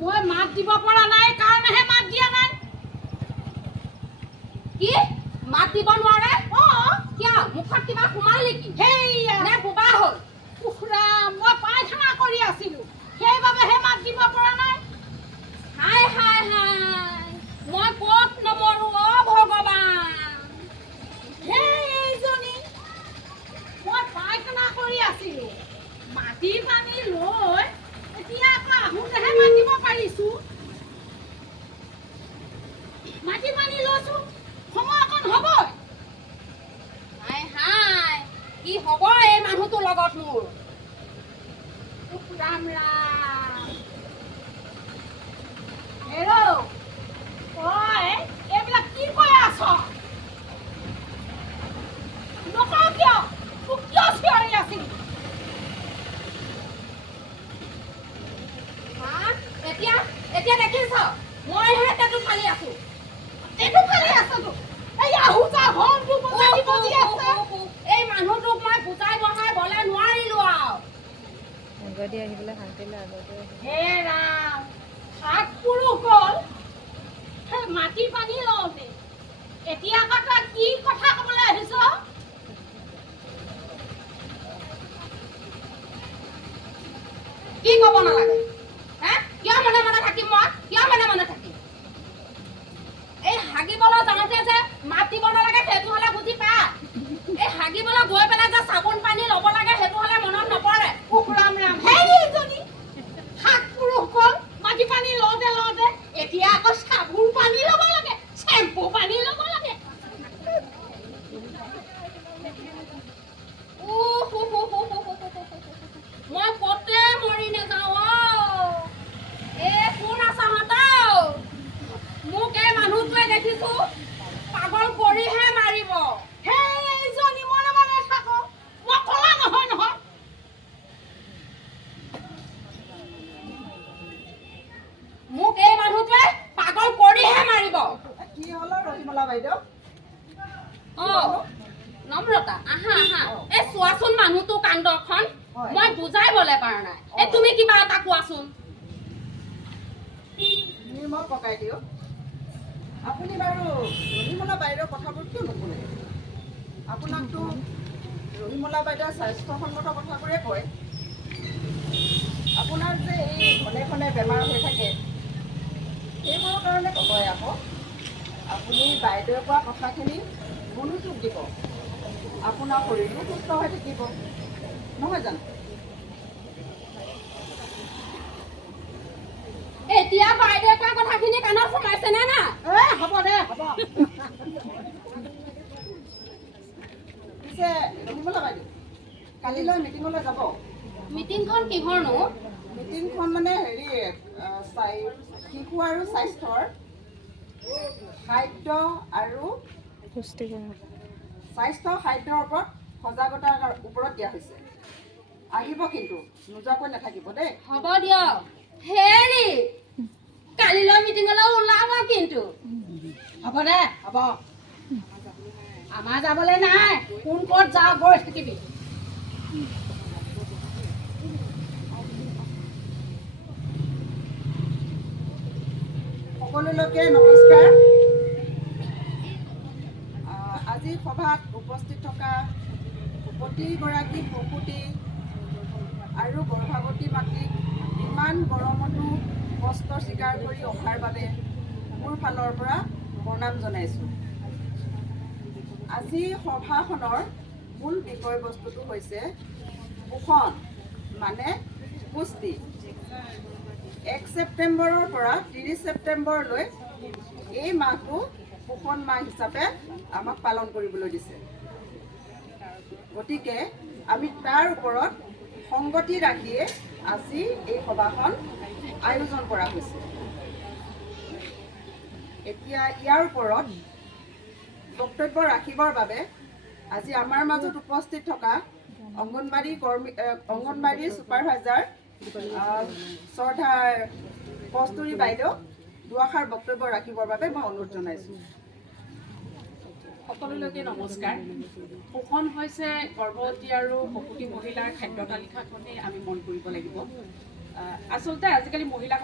মই মাত দিব পৰা নাই কাৰণেহে মাত দিয়া নাই। কি মাত দিব নোৱাৰে? কিয় মুখত কিবা সোমাল নেকি? সেইয়া নে বোবা হ'ল? উখৰা মই পায়খানা কৰি আছিলো, সেইবাবেহে মাত দিব পৰা নাই। হাই হাই হাই, মই ক'ত নমৰো ভগৱান। সেইজনী মই পায়খানা কৰি আছিলো, মাটি পানী লৈ এতিয়া আকৌ আহোঁতেহে মাতিব পাৰিছো। মাটি পানী লৈছো, সময় অকণ হ'বই। হাই হাই, কি হ'ব এই মানুহটোৰ লগত মোৰ? ৰাম ৰাম। হেৰৌ, তই এইবিলাক কি কৈ আছ? নকওঁ কিয়? তোক কিয় চিঞৰি আছিলি? এতিয়া এতিয়া দেখিছ মইহে তেটো ফালি আছো। এইটো ফালি আছ তোক? এই আহুজা হলটো বজাই বজি আছে। এই মানুহটোক মই বুজাই বঢ়াই বলে নোৱাৰিলো আৰু। আগতে আহি পেলাই শান্তিলে আগতে হে ৰাম, সাত পুৰুষ গ'ল সেই মাটি পানী লওঁতে, এতিয়া আকৌ তই কি কথা ক'বলৈ আহিছ? কি ক'ব নালাগে? কিয় মনে মনে থাকিম মই? কিয় মনে মনে থাকিম? এই হাগিবলৈ যাওঁতে যে মাত দিব নালাগে সেইটো হ'লে বুজি পা। এই হাগিবলৈ গৈ পেলাই যে চাবোন পানী ল'ব লাগে সেইটো হ'লে মনত নপৰে। ৰাম ৰাম, সেইজনী সাত পুৰুষ গ'ল মাটি পানী লওঁতে লওঁতে, এতিয়া আকৌ চাবোন পানী ল'ব লাগে, চেম্পু পানী ল'ব লাগে। মই কতে মৰি নাযাওঁ। কোন আছাহঁতও? মোক এই মানুহটোৱে দেখিছো পাগল কৰিহে মাৰিব। সেইজনী মনে মনে থাক, মই ক'লা নহয় নহয়। মোক এই মানুহটোৱে পাগল কৰিহে মাৰিব। কি হ'ল ৰহিমলা বাইদেউ? নম্ৰতা, আহা আহা। এই চোৱাচোন মানুহটো কাণ্ডখন, হয়। মই বুজাইবলে পৰা নাই। তুমি কিবা এটা কোৱাচোন। নিৰ্মল ককাইদেউ, আপুনি বাৰু ৰহিমলা বাইদেউৰ কথাবোৰ কিয় নুশুনে? আপোনাকতো ৰহিমলা বাইদেউৰ স্বাস্থ্যসন্মত কথাবোৰে কয়। আপোনাৰ যে এই ঘনে ঘনে বেমাৰ হৈ থাকে সেইবোৰৰ কাৰণে কয় আকৌ। আপুনি বাইদেউৰ কোৱা কথাখিনি মনোযোগ দিব, আপোনাৰ শৰীৰটো সুস্থ হৈ থাকিব, নহয় জানো? এতিয়া বাইদেউ কোৱা কথাখিনি কাণত সোমাইছে নে না? হ'ব দে, হ'ব। পিছে ৰহিমলা বাইদেউ, কালিলৈ মিটিঙলৈ যাব? মিটিংখন কিহৰনো? মিটিংখন মানে শিশু আৰু স্বাস্থ্যৰ খাদ্য আৰু খাদ্যৰ ওপৰত সজাগতাৰ ওপৰত দিয়া হৈছে। আহিব কিন্তু, নোযোৱাকৈ নাথাকিব দেই। হ'ব দিয়ক। হেৰি, কালিলৈ মিটিঙলৈ ওলাব কিন্তু। হ'ব দে, হ'ব। আমাৰ যাবলৈ নাই, কোন ক'ত যাওঁ গৈ থাকিবি। সকলোলৈকে নমস্কাৰ। আজি সভাত উপস্থিত থকা প্ৰতিগৰাকী প্ৰসূতি আৰু গৰ্ভৱতী মাতৃক ইমান গৰমতো কষ্ট স্বীকাৰ কৰি অহাৰ বাবে মোৰ ফালৰ পৰা প্ৰণাম জনাইছোঁ। আজি সভাখনৰ মূল বিষয়বস্তুটো হৈছে পোষণ মানে পুষ্টি। 1 ছেপ্টেম্বৰৰ পৰা 30 ছেপ্টেম্বৰলৈ এই মাহটো পোষণ মাহ হিচাপে আমাক পালন কৰিবলৈ দিছে। গতিকে আমি তাৰ ওপৰত সংগতি ৰাখিয়ে আজি এই সভাখন আয়োজন কৰা হৈছে। এতিয়া ইয়াৰ ওপৰত বক্তব্য ৰাখিবৰ বাবে আজি আমাৰ মাজত উপস্থিত থকা অংগনবাড়ীৰ ছুপাৰভাইজাৰ শ্ৰদ্ধাৰ কস্তুৰী বাইদেউ দুআষাৰ বক্তব্য ৰাখিবৰ বাবে মই অনুৰোধ জনাইছোঁ। সকলোলৈকে নমস্কাৰ। পোষণ হৈছে গৰ্ভৱতী আৰু প্ৰসূতি মহিলাৰ খাদ্য তালিকাখনেই আমি মন কৰিব লাগিব। আচলতে আজিকালি মহিলাক